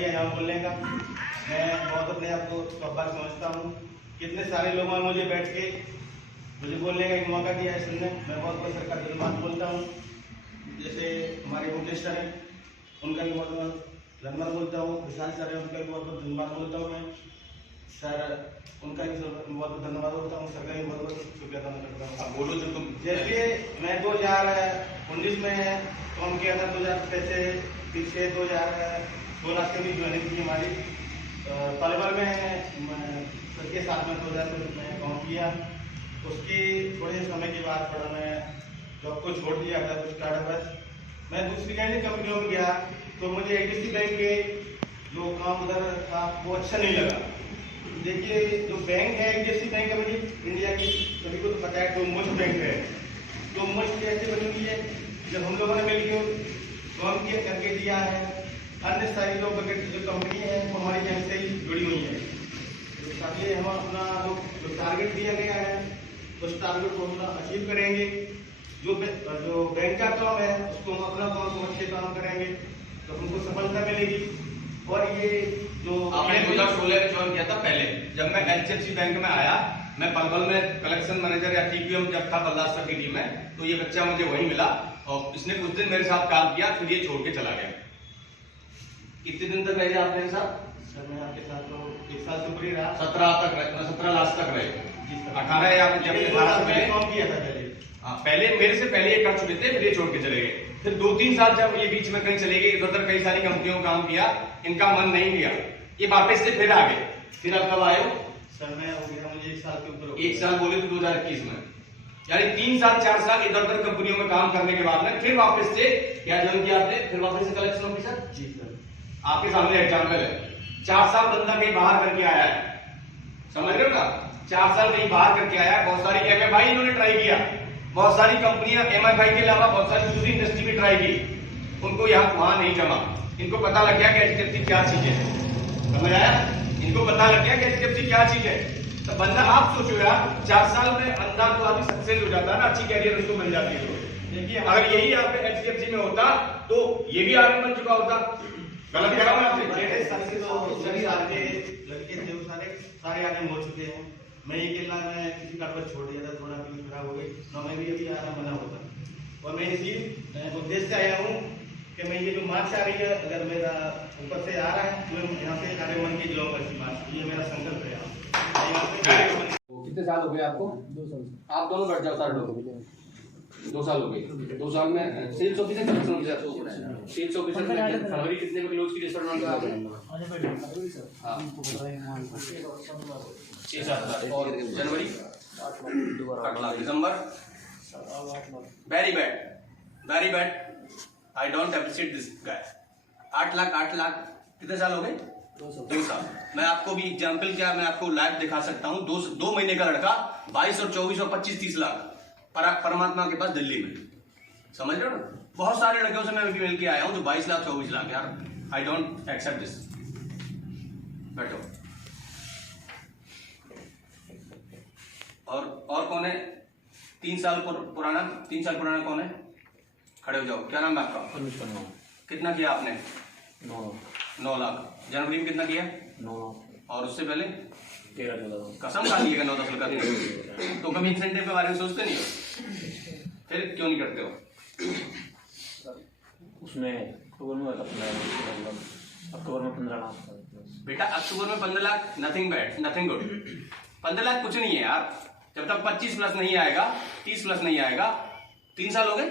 दिया यहाँ बोलने का। मैं बहुत अपने आप को सौभाग्य समझता हूँ। कितने सारे लोगों ने मुझे बैठ के मुझे बोलने का एक मौका दिया है सुनने। मैं बहुत बहुत सरकार धन्यवाद बोलता हूँ। जैसे हमारे मुकेश सर हैं, उनका भी बहुत बहुत धन्यवाद बोलता हूँ। विशाल सर है, उनका भी बहुत बहुत धन्यवाद बोलता हूँ मैं। सर उनका भी बहुत बहुत धन्यवाद बोलता हूँ। सर का भी बहुत बहुत शुक्रिया अदा करता हूँ। आप बोलो जो तुम। जैसे मैं 2019 में काम किया था, 2006 से पीछे 2016 से भी ज्वाइनिंग की हमारी पलवल में सर के साथ में 2000 में काम किया। उसकी थोड़े समय के बाद थोड़ा मैं जॉब को छोड़ दिया था कुछ स्टार्टअप। मैं दूसरी कई कंपनियों में गया तो मुझे एचडीएफसी बैंक के जो काम उधर था वो अच्छा नहीं लगा। देखिए जो बैंक है एचडीएफसी बैंक है, मुझे इंडिया की सभी को तो पता है टॉप मोस्ट बैंक है। टॉप मोस्ट कैसे बनी हुई है? जब हम लोगों ने मिलकर काम किया करके दिया है, अन्य सारी जो कंपनी है वो हमारी बैंक से ही जुड़ी हुई है। तो ताकि हम अपना जो टारगेट दिया गया है उस टारगेट को अपना अचीव करेंगे। जो बैंक का काम है उसको हम अपना काम को अच्छे काम करेंगे तो हमको सफलता मिलेगी। और ये जो आपने 2016 में ज्वाइन किया था, पहले जब मैं एचडीएफसी बैंक में आया, मैं पलवल में कलेक्शन मैनेजर या टीपीएम जब था बलदास सर की टीम में, तो ये बच्चा मुझे वहीं मिला और इसने कुछ दिन मेरे साथ काम किया, फिर ये छोड़ के चला गया। कितने दिन तक रहे आपके साथ? सर मैं आपके साथ तो 1 साल से ऊपर ही रहा। 17 लास्ट तक रहे। जी सर। 18 या जब 18 से पहले काम किया था पहले। हाँ, पहले मेरे से पहले ये कर चुके थे, फिर ये छोड़ के चले गए। फिर 2-3 साल जब ये बीच में कहीं चले गए, इधर उधर कई सारी कंपनियों में काम किया, इनका मन नहीं किया, ये वापस से फिर आ गए। फिर आप कब आए हो? सर मैं हो गया मुझे 1 साल के ऊपर। 1 साल बोले तो 2021 में, यानी 3 साल 4 साल इधर उधर कंपनियों में काम करने के बाद में फिर वापस से क्या ज्वाइन किया आपने? फिर वापस से कलेक्शन ऑफिसर। जी सर। आपके सामने एग्जाम्पल है। 4 साल बंदा कहीं बाहर करके आया है, समझ रहे हो ना? 4 साल कहीं बाहर करके आया है। बहुत सारी एमएफआई इन्होंने ट्राई किया, बहुत सारी कंपनियां एमएफआई के अलावा बहुत सारी दूसरी इंडस्ट्री भी ट्राई की, उनको यहाँ वहां नहीं जमा। इनको पता लग गया कि एचडीएफसी क्या चीज है, समझ आया? इनको पता लग गया कि एचडीएफसी क्या चीज है। तो बंदा आप सोचो यार, 4 साल में बंदा तो आदमी सक्सेस हो जाता है ना, अच्छी कैरियर उसको मिल जाती है। देखिए अगर यही यहाँ पे एचडीएफसी में होता तो ये भी आगे बन चुका होता। गलत कह रहा हूं आपसे? सभी आगे लड़के थे वो सारे आगे हो चुके हैं। मैं ये अकेला मैं किसी कारण पर छोड़ दिया था, थोड़ा भी खराब हो गई ना, मैं भी अभी आना बना होता। और मैं इसी उद्देश्य से आया हूँ कि मैं ये जो मार्च आ रही है, अगर मेरा ऊपर से आ रहा है तो मैं यहाँ से आगे मन के जाऊँगा इसी मार्च। ये मेरा संकल्प है। कितने साल हो गए आपको? 2 साल। आप दोनों बैठ जाओ सारे लोग। 2 साल हो गए। 2 साल में sales officer collection officer. Sales officer फरवरी कितने में क्लोज की रिजल्ट हाँ 6-7 और जनवरी 8 लाख। दिसंबर very bad I don't appreciate this guy. 8 lakh कितने साल हो गए? 2 साल। मैं आपको भी एग्जाम्पल क्या मैं आपको लाइव दिखा सकता हूँ। 2 महीने का लड़का 22 और 24 और 25-30 लाख परमात्मा के पास दिल्ली में, समझ रहे हो ना? बहुत सारे लड़कियों से मैं मिल के आया हूं जो 22 लाख 24 लाख। यार आई डोंट एक्सेप्ट दिस। बैठो। और कौन है 3 साल पुराना कौन है? खड़े हो जाओ। क्या नाम है आपका? कितना किया आपने? 9 लाख। जनवरी में कितना किया? 9। और उससे पहले 13-14। कसम खा लीजिएगा 9-10 लाख। तो कभी इंसेंटिव के बारे में सोचते नहीं हो? फिर क्यों नहीं करते हो? उसमें अक्टूबर में 15 लाख। बेटा अक्टूबर में 15 lakh nothing bad nothing good. 15 lakh कुछ नहीं है यार, जब तक 25 प्लस नहीं आएगा, 30 प्लस नहीं आएगा। 3 साल हो गए,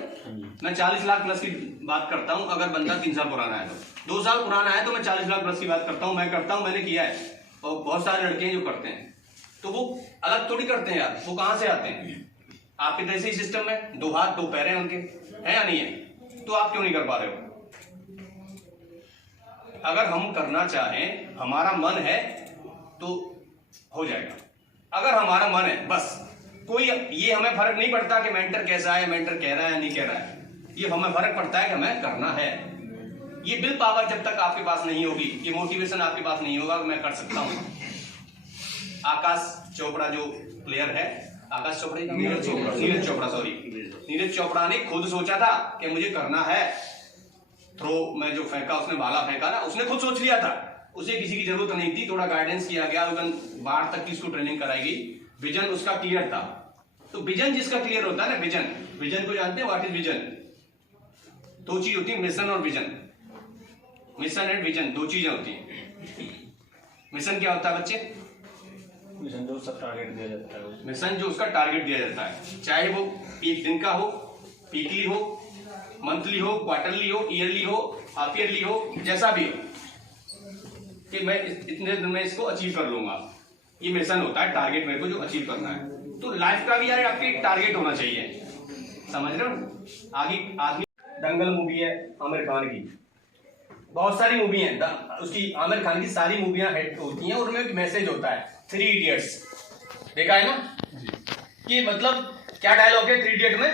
मैं 40 लाख प्लस की बात करता हूं। अगर बंदा 3 साल पुराना है तो 2 साल पुराना है तो मैं 40 लाख प्लस की बात करता हूं। मैं करता हूं, मैंने किया है और बहुत सारे लड़के हैं जो करते हैं। तो वो अलग थोड़ी करते हैं यार, वो कहां से आते हैं? आपके जैसे ही सिस्टम में 2 हाथ 2 पैर हैं उनके, है या नहीं है? तो आप क्यों नहीं कर पा रहे हो? अगर हम करना चाहें, हमारा मन है तो हो जाएगा। अगर हमारा मन है बस, कोई ये हमें फर्क नहीं पड़ता कि मेंटर कैसा है, मेंटर कह रहा है नहीं कह रहा है। ये हमें फर्क पड़ता है कि हमें करना है। ये विल पावर जब तक आपके पास नहीं होगी, ये मोटिवेशन आपके पास नहीं होगा मैं कर सकता हूं। आकाश चोपड़ा जो प्लेयर है, नीरज चोपड़ा ने खुद सोचा था कि मुझे करना है, थ्रो में जो फेंका, उसने भाला फेंका ना, उसने खुद सोच लिया था, उसे किसी की जरूरत नहीं थी, थोड़ा गाइडेंस किया गया, बाहर तक की उसको ट्रेनिंग कराई गई, विजन उसका क्लियर था। तो विजन जिसका क्लियर होता है ना, विजन को जानते हैं, व्हाट इज विजन? दो चीज होती है, मिशन और विजन। मिशन एंड विजन दो चीजें होती हैं। मिशन क्या होता है बच्चे? मिशन जो उसका टारगेट दिया जाता है, मिशन जो उसका टारगेट दिया जाता है, चाहे वो एक दिन का हो, वीकली हो, मंथली हो, क्वार्टरली हो, ईयरली हो, हाफ ईयरली हो, जैसा भी हो, कि मैं इतने दिन में इसको अचीव कर लूंगा, ये मिशन होता है, टारगेट मेरे को जो अचीव करना है। तो लाइफ का भी यार आपके एक टारगेट होना चाहिए, समझ रहे हो? आगे दंगल मूवी है आमिर खान की, बहुत सारी मूवी हैं उसकी, आमिर खान की सारी मूवियां हिट होती हैं, और उनमें एक मैसेज होता है, 3 इडियट्स देखा है ना? कि मतलब क्या डायलॉग है 3 इडियट में?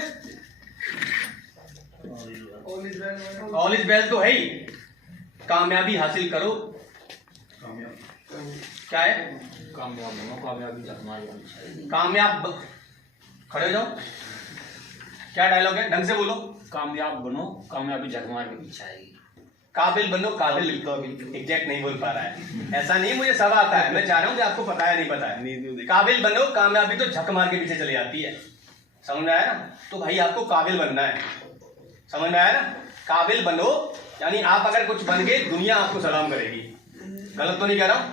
ऑल इज वेल तो है ही, कामयाबी हासिल करो, क्या है? कामयाब बनो, कामयाबी झक मार, कामयाब खड़े हो जाओ, क्या डायलॉग है? ढंग से बोलो। कामयाब बनो, कामयाबी झक मार के पीछे आएगी। काबिल बनो, काबिल एग्जैक्ट नहीं बोल पा रहा है, ऐसा नहीं, मुझे सब आता है, मैं चाह रहा हूँ कि आपको पता है नहीं पता है। काबिल बनो, कामयाबी तो झक मार के पीछे चली जाती है, समझ में आया ना? तो भाई आपको काबिल बनना है, समझ में आया ना? काबिल बनो, यानी आप अगर कुछ बन गए, दुनिया आपको सलाम करेगी, गलत तो नहीं कह रहा हूँ?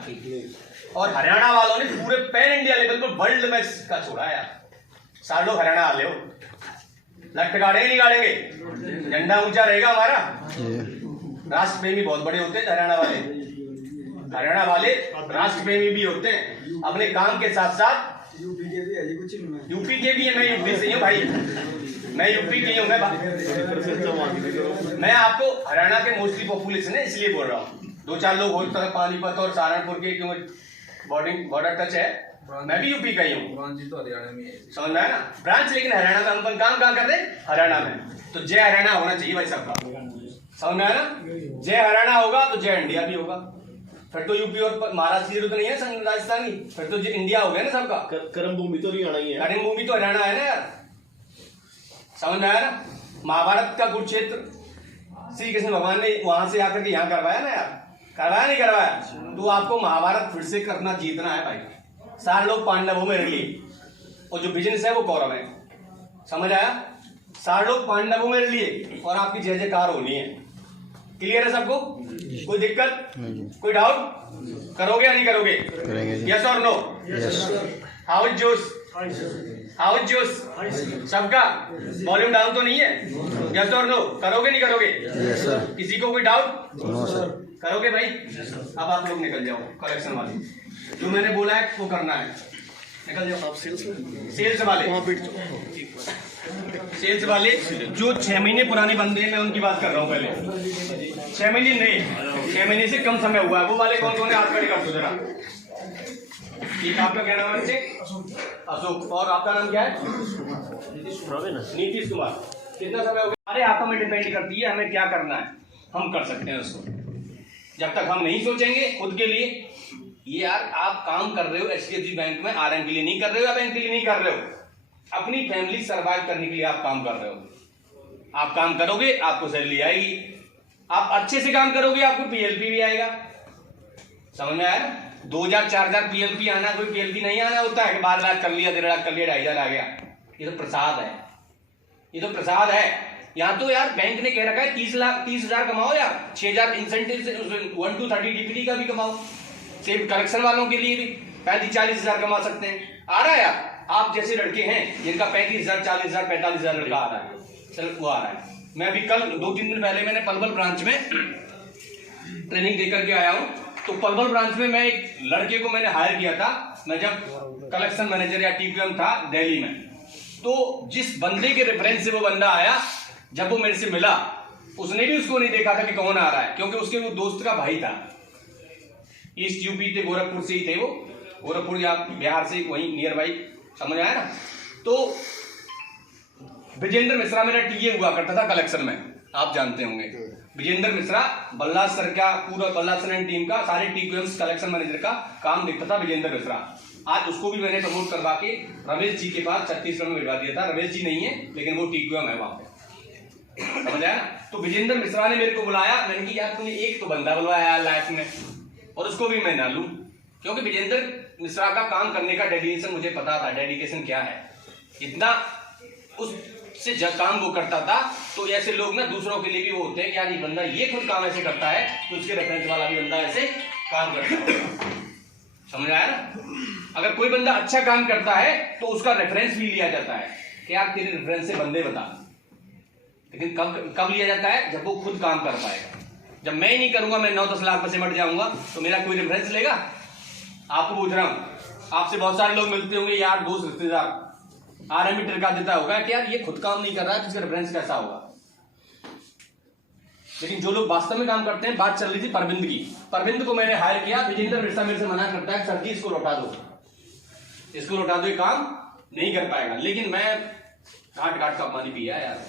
और हरियाणा वालों ने पूरे पैन इंडिया लेवल पर वर्ल्ड में इसका छोड़ा है यार, सारे लोग हरियाणा वाले हो, लट गाड़ेंगे नहीं गाड़ेंगे, झंडा ऊंचा रहेगा हमारा। राष्ट्र प्रेमी बहुत बड़े होते हैं हरियाणा वाले राष्ट्र प्रेमी भी होते हैं, अपने काम के साथ साथ। यूपी के भी है, मैं यूपी से हूँ भाई, मैं यूपी की हूँ, मैं आपको हरियाणा के मोस्टली पॉपुलेशन है इसलिए बोल रहा हूँ, 2-4 लोग होते हैं पानीपत और सहारनपुर के, क्योंकि बॉर्डर टच है, मैं भी यूपी का ही हूँ, तो हरियाणा में है, समझ में आया ना? ब्रांच लेकिन हरियाणा में, हम काम कहाँ कर रहे हैं? हरियाणा में। तो जय हरियाणा होना चाहिए भाई सबका, समझ में आया ना? जय हरियाणा होगा तो जय इंडिया भी होगा, फिर तो यूपी और महाराष्ट्र की जरूरत नहीं है, राजस्थान की, फिर तो इंडिया हो गया ना सबका। कर्म भूमि तो हरियाणा ही है, कर्म भूमि तो हरियाणा है ना यार, समझ में आया ना? महाभारत का कुरुक्षेत्र श्री कृष्ण भगवान ने वहां से आकर के यहाँ करवाया ना यार, करवाया नहीं करवाया? तो आपको महाभारत फिर से करना, जीतना है भाई। सारे लोग पांडवों में रह लिए, और जो बिजनेस है वो कौरव है, समझ आया? सारे लोग पांडवों में रह लिए, और आपकी जय जयकार होनी है। क्लियर है सबको? कोई दिक्कत, कोई डाउट? करोगे या नहीं करोगे? यस और नो? हाउ इज जोश? हाउ इज जोश सबका? वॉल्यूम डाउन तो नहीं है? यस और नो? करोगे नहीं करोगे? Yes sir. किसी को कोई डाउट? No sir. करोगे भाई? अब आप लोग निकल जाओ, कलेक्शन वाले जो मैंने बोला है वो करना है, निकल जाओ। सेल्स वाले जो 6 महीने पुराने बंदे हैं, मैं उनकी बात कर रहा हूँ पहले। 6 महीने नहीं, 6 महीने से कम समय हुआ है, वो वाले कौन कौन है? हाथ खड़े कर दो जरा। एक आपका क्या नाम है बच्चे? अशोक। और आपका नाम क्या है? नीतीश कुमार। कितना समय हो गया? अरे आप हमें डिपेंड करती है हमें क्या करना है, हम कर सकते हैं उसको। जब तक हम नहीं सोचेंगे खुद के लिए, ये यार आप काम कर रहे हो HDFC बैंक में, RM के लिए नहीं कर रहे हो या बैंक के लिए नहीं कर रहे हो, अपनी फैमिली सर्वाइव करने के लिए आप काम कर रहे हो। आप काम करोगे आपको सैलरी आएगी, आप अच्छे से काम करोगे आपको PLP भी आएगा, समझ में आया? 2000-4000 PLP आना, कोई PLP नहीं आना होता है कि 12 लाख कर लिया, 13 लाख कर लिया, 2,500 आ गया। ये तो प्रसाद है, ये तो प्रसाद है। यहाँ तो यार बैंक ने कह रखा है 30,000 कमाओ यार, 6,000 इंसेंटिव से 1 to 30 DPD का भी कमाओ, सिर्फ कलेक्शन वालों के लिए भी 35-40,000 कमा सकते हैं। आ रहा है यार, आप जैसे लड़के हैं जिनका 35,000, 40,000, 45,000 लड़का आ रहा है, चल वो आ रहा है। मैं अभी कल 2-3 दिन पहले मैंने पलवल ब्रांच में ट्रेनिंग देकर के आया हूँ। तो पलवल ब्रांच में मैं एक लड़के को मैंने हायर किया था, मैं जब कलेक्शन मैनेजर या TQM था दिल्ली में। तो जिस बंदे के रेफरेंस से वो बंदा आया, जब वो मेरे से मिला, उसने भी उसको नहीं देखा था कि कौन आ रहा है, क्योंकि उसके वो दोस्त का भाई था, ईस्ट यूपी थे, गोरखपुर से ही थे वो, गोरखपुर या बिहार से वहीं नियर बाई, समझ आया ना? तो विजेंद्र मिश्रा मेरा टीए हुआ करता था कलेक्शन में, आप जानते होंगे विजेंद्र मिश्रा। बल्ला सर का पूरा, बल्ला सर एंड टीम का, सारे TQM कलेक्शन मैनेजर का काम देखता था विजेंद्र मिश्रा। आज उसको भी मैंने प्रमोट करवा के रमेश जी के पास छत्तीसगढ़ में भिजवा दिया था। रमेश जी नहीं है लेकिन वो TQM है वहां पे, समझ आया ना? तो विजेंद्र मिश्रा ने मेरे को बुलाया, मैंने कहा यार तूने एक तो बंदा बुलवाया यार लाइफ में, और उसको भी मैं ना लूं, क्योंकि विजेंद्र मिश्रा का काम करने का डेडिकेशन मुझे पता था, डेडिकेशन क्या है, इतना उससे काम वो करता था। तो ऐसे लोग ना दूसरों के लिए भी वो होते हैं कि यार ये बंदा ये खुद काम ऐसे करता है तो उसके रेफरेंस वाला भी बंदा ऐसे काम करता है। समझ आया ना? अगर कोई बंदा अच्छा काम करता है तो उसका रेफरेंस भी लिया जाता है कि यार तेरे रेफरेंस से बंदे बता, लेकिन कब लिया जाता है? जब वो खुद काम कर पाएगा। जब मैं ही नहीं करूंगा, मैं 9-10 लाख में सिमट जाऊंगा, तो मेरा कोई रेफरेंस लेगा? आपको पूछ रहा हूं, आपसे बहुत सारे लोग मिलते होंगे, यार दोस्त रिश्तेदार, आरएमबी टरका देता होगा कि यार ये खुद काम नहीं कर रहा है, इसका रेफरेंस कैसा होगा? लेकिन जो लोग वास्तव में काम करते हैं, बात चल रही थी परविंद की, परविंद को मैंने हायर किया, विजेंद्र मिश्रा मेरे से मना करता है सर जी इसको लौटा दो, इसको लौटा दो, ये काम नहीं कर पाएगा। लेकिन मैं घाट का पानी पिया यार,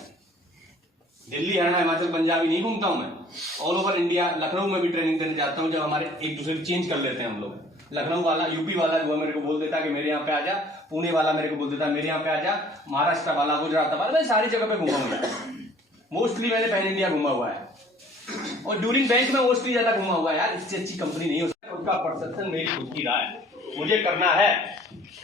दिल्ली हरियाणा हिमाचल पंजाब ही नहीं घूमता हूं मैं, ऑल ओवर इंडिया। लखनऊ में भी ट्रेनिंग करने जाता हूं, जब हमारे एक दूसरे को चेंज कर लेते हैं हम लोग। लखनऊ वाला, यूपी वाला जो मेरे को बोल देता कि मेरे यहाँ पे आ जा, पुणे वाला मेरे को बोल देता मेरे यहाँ पे आ जा, महाराष्ट्र वाला, गुजरात वाला, मैं सारी जगह पे घूमा हूँ। मोस्टली मैंने पैन इंडिया घूमा हुआ है, और ड्यूरिंग बैंक में मोस्टली ज्यादा घूमा हुआ है यार, इससे अच्छी कंपनी नहीं हो सकती। खुद का परसेप्शन मेरी खुद की राय, मुझे करना है,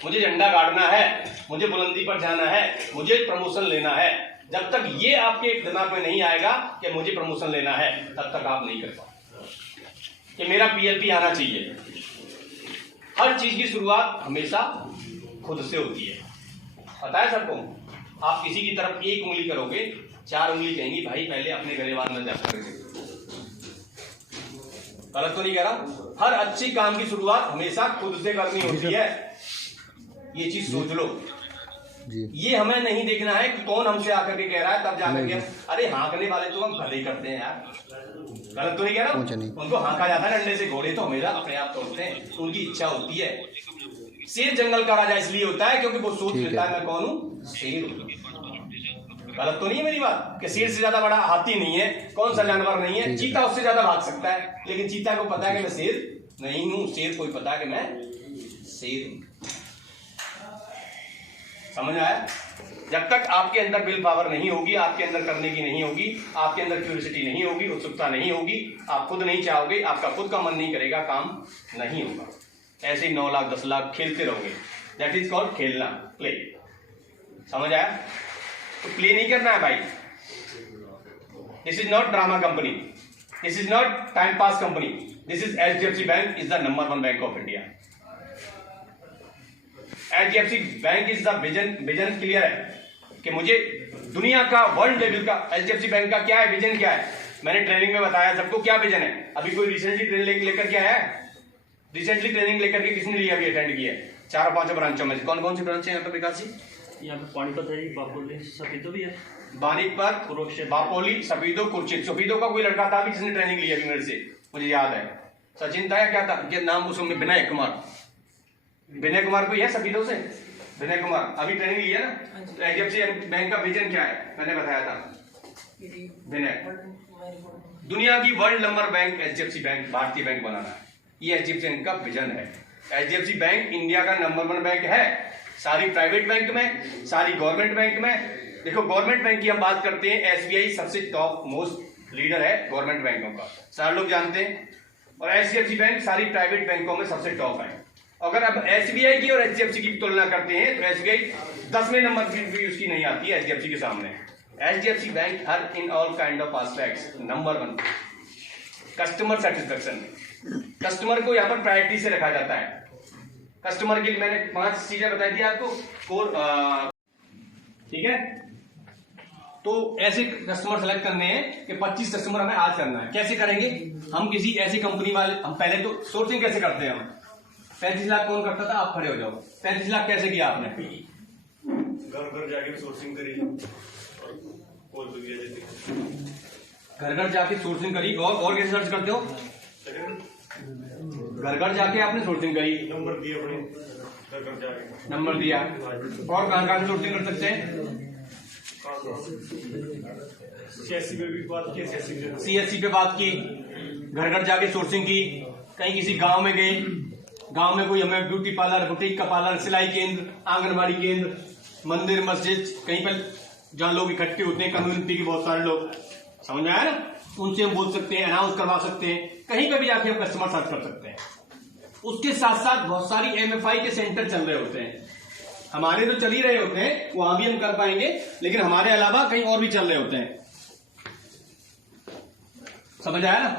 मुझे झंडा गाड़ना है, मुझे बुलंदी पर जाना है, मुझे प्रमोशन लेना है। जब तक ये आपके दिमाग में नहीं आएगा कि मुझे प्रमोशन लेना है, तब तक आप नहीं कर पाओगे कि मेरा पीएलपी आना चाहिए। हर चीज की शुरुआत हमेशा खुद से होती है, पता है सबको? आप किसी की तरफ एक उंगली करोगे, 4 उंगली कहेंगी भाई पहले अपने गलेवान में जाकर करके। गलत तो नहीं कह रहा? हर अच्छी काम की शुरुआत हमेशा खुद से करनी होती है, ये चीज सोच लो। ये हमें नहीं देखना है कि कौन हमसे आकर के कह रहा है, तब जाकर के अरे हाँकने वाले तो हम भले ही करते हैं यार, गलत तो नहीं कह रहा? उनको हाँका जाता है डंडे से, घोड़े तो हमेशा अपने आप तोड़ते हैं, तो उनकी इच्छा होती है। शेर जंगल का राजा इसलिए होता है क्योंकि वो सोच लेता है मैं कौन हूं, शेर हूं। गलत तो नहीं है मेरी बात कि शेर से ज्यादा बड़ा हाथी नहीं है, कौन सा जानवर नहीं है, चीता उससे ज्यादा भाग सकता है, लेकिन चीता को पता है कि मैं शेर नहीं हूं, शेर को पता है कि मैं शेर हूं। समझ आया? जब तक आपके अंदर विल पावर नहीं होगी, आपके अंदर करने की नहीं होगी, आपके अंदर क्यूरियोसिटी नहीं होगी, उत्सुकता नहीं होगी, आप खुद नहीं चाहोगे, आपका खुद का मन नहीं करेगा, काम नहीं होगा। ऐसे ही 9 लाख 10 लाख खेलते रहोगे, दैट इज कॉल्ड खेलना, प्ले। समझ आया? तो प्ले नहीं करना है भाई। This is not drama company, this is not time pass company, this is HDFC bank is the number 1 bank of India. HDFC bank is the vision clear है कि मुझे दुनिया का, वर्ल्ड लेवल का, HDFC बैंक का क्या है, vision क्या है? मैंने ट्रेनिंग में बताया सबको क्या विजन है। अभी कोई रिसेंटली ट्रेनिंग लेकर के आया है? रिसेंटली ट्रेनिंग लेकर के किसने लिया, अभी अटेंड किया है? 4-5 ब्रांचों में कौन कौन सी ब्रांच है यहाँ पे विकास जी? यहाँ पे पानीपत है, बापोली, सफीदो भी है, पानीपत, बापोली, सफीदो, कुर्चित। सफीदो का कोई लड़का था जिसने ट्रेनिंग लिया मेरे से, मुझे याद है, सचिन था या क्या था, क्या नाम उसमें, विनय कुमार। विनय कुमार कोई है सफीदो से? विनय कुमार अभी ट्रेनिंग लिया ना। तो HDFC बैंक का विजन क्या है, मैंने बताया था। विनय, दुनिया की world number bank HDFC bank, भारतीय बैंक बनाना है, ये HDFC बैंक का विजन है। HDFC बैंक इंडिया का नंबर 1 बैंक है, सारी प्राइवेट बैंक में, सारी गवर्नमेंट बैंक में। देखो गवर्नमेंट बैंक की हम बात करते हैं, SBI सबसे टॉप मोस्ट लीडर है गवर्नमेंट बैंकों का, सारे लोग जानते हैं, और HDFC बैंक सारी प्राइवेट बैंकों में सबसे टॉप है। अगर अब SBI की और HDFC की तुलना करते हैं तो SBI 10वें नंबर भी उसकी नहीं आती है HDFC के सामने। HDFC bank her in all kind of aspects number 1। Customer satisfaction, customer को यहाँ पर प्रायोरिटी से रखा जाता है। कस्टमर के लिए मैंने 5 चीजें बताई थी आपको, ठीक है? तो ऐसे कस्टमर सेलेक्ट करने हैं कि 25 कस्टमर हमें आज करना है। कैसे करेंगे हम? किसी ऐसी कंपनी वाले, हम पहले तो सोर्सिंग कैसे करते हैं हम? 35 लाख कौन करता था? आप खड़े हो जाओ। 35 लाख कैसे किया आपने? घर घर जाके सोर्सिंग करी, घर घर जाके सोर्सिंग करी, और कैसे सर्च करते हो? घर घर जाके आपने सोर्सिंग करी, नंबर दिया, अपने घर घर जाके नंबर दिया, और कहां कहां से सोर्सिंग कर सकते हैं? CSC पे भी बात की, CSC पे बात की, घर घर जाके सोर्सिंग की। कहीं किसी गांव में गए, गांव में कोई हमें ब्यूटी पार्लर, बुटीक का पार्लर, सिलाई केंद्र, आंगनबाड़ी केंद्र, मंदिर, मस्जिद, कहीं पर जहाँ लोग इकट्ठे होते हैं, कम्युनिटी के बहुत सारे लोग, समझ में आया ना, उनसे हम बोल सकते हैं, अनाउंस करवा सकते हैं, कहीं पे भी जाके हम कस्टमर सर्च कर सकते हैं। उसके साथ साथ बहुत सारी एमएफआई के सेंटर चल रहे होते हैं, हमारे तो चल ही रहे होते हैं, वहां भी हम कर पाएंगे, लेकिन हमारे अलावा कहीं और भी चल रहे होते हैं, समझ आया ना।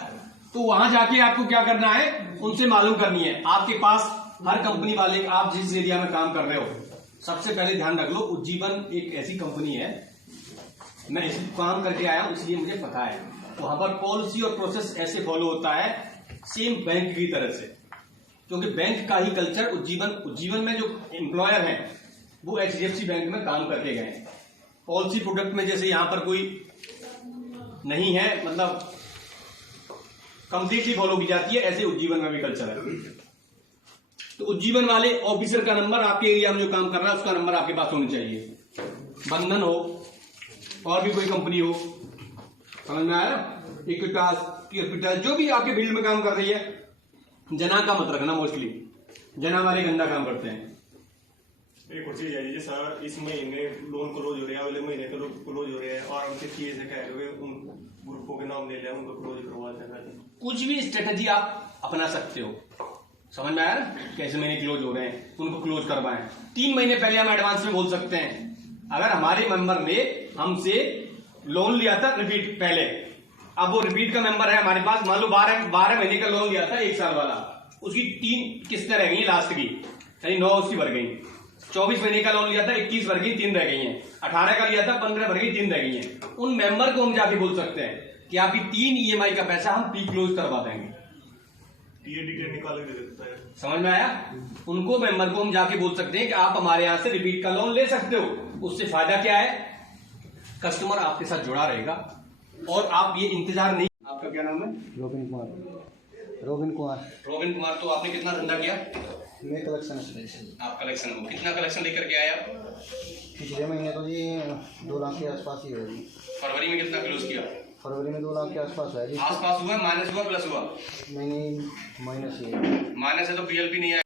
तो वहां जाके आपको क्या करना है, उनसे मालूम करनी है। आपके पास हर कंपनी वाले, आप जिस एरिया में काम कर रहे हो, सबसे पहले ध्यान रख लो, उज्जीवन एक ऐसी कंपनी है, मैं इसी काम करके आया हूं इसलिए मुझे पता है, वहां पर पॉलिसी और प्रोसेस ऐसे फॉलो होता है सेम बैंक की तरह से, क्योंकि बैंक का ही कल्चर उज्जीवन में जो एम्प्लॉयर हैं वो एचडीएफसी बैंक में काम करके गए हैं। पॉलिसी प्रोडक्ट में जैसे यहां पर कोई नहीं है, मतलब कंप्लीटली फॉलो की जाती है, ऐसे उज्जीवन में भी कल्चर है। तो उज्जीवन वाले ऑफिसर का नंबर, आपके एरिया में जो काम कर रहा है उसका नंबर आपके पास होना चाहिए, बंधन हो और भी कोई कंपनी हो, समझ में आया, इक्विटास, कैपिटल, जो भी आपके फील्ड में काम कर रही है। जना का मत रखना, मोस्टली जना वाले गंदा काम करते हैं। एक और चीज है जी, सर इस महीने लोन क्लोज हो रहा है, अगले महीने का क्लोज हो रहा है, और उनसे फीस है कह रहे हो, उन ग्रुपों के नाम ले लिया, उनको क्लोज करवा देना है। कुछ भी स्ट्रेटजी आप अपना सकते हो, समझ में आया ना, कैसे महीने क्लोज हो रहे हैं, उनको क्लोज करवाएं। 3 महीने पहले हम एडवांस में बोल सकते हैं। अगर हमारे मेंबर ने हमसे लोन लिया था रिपीट पहले, अब वो रिपीट का मेंबर है हमारे पास, मान लो 12 महीने का लोन लिया था 1 साल वाला, उसकी 3 किस्तें रह गई लास्ट की, यानी 9 उसकी भर गई। 24 महीने का लोन लिया था, 21 भर गई, 3 रह गई हैं। 18 का लिया था, 15 भर गई, 3 रह गई हैं। उन मेंबर को हम जाके बोल सकते हैं कि आपकी 3 ईएमआई का पैसा हम प्री क्लोज करवा देंगे, टीए निकाल के दे देता है। समझ में आया। उनको मेंबर को हम जाके बोल सकते हैं कि आप हमारे यहां से रिपीट का लोन ले सकते हो। उससे फायदा क्या है, कस्टमर आपके साथ जुड़ा रहेगा और आप ये इंतजार नहीं। आपका क्या नाम है? रोबिन कुमार। रोबिन कुमार। तो आपने कितना धंधा किया? मैं कलेक्शन। आप कलेक्शन हो, कितना कलेक्शन लेकर के आया? पिछले महीने तो जी 2 लाख के आसपास ही हुआ जी। फरवरी में कितना क्लोज किया? फरवरी में 2 लाख के आसपास है जी। आसपास हुआ, माइनस हुआ, प्लस हुआ? नहीं, माइनस ही है। माइनस है तो पीएलपी नहीं आया।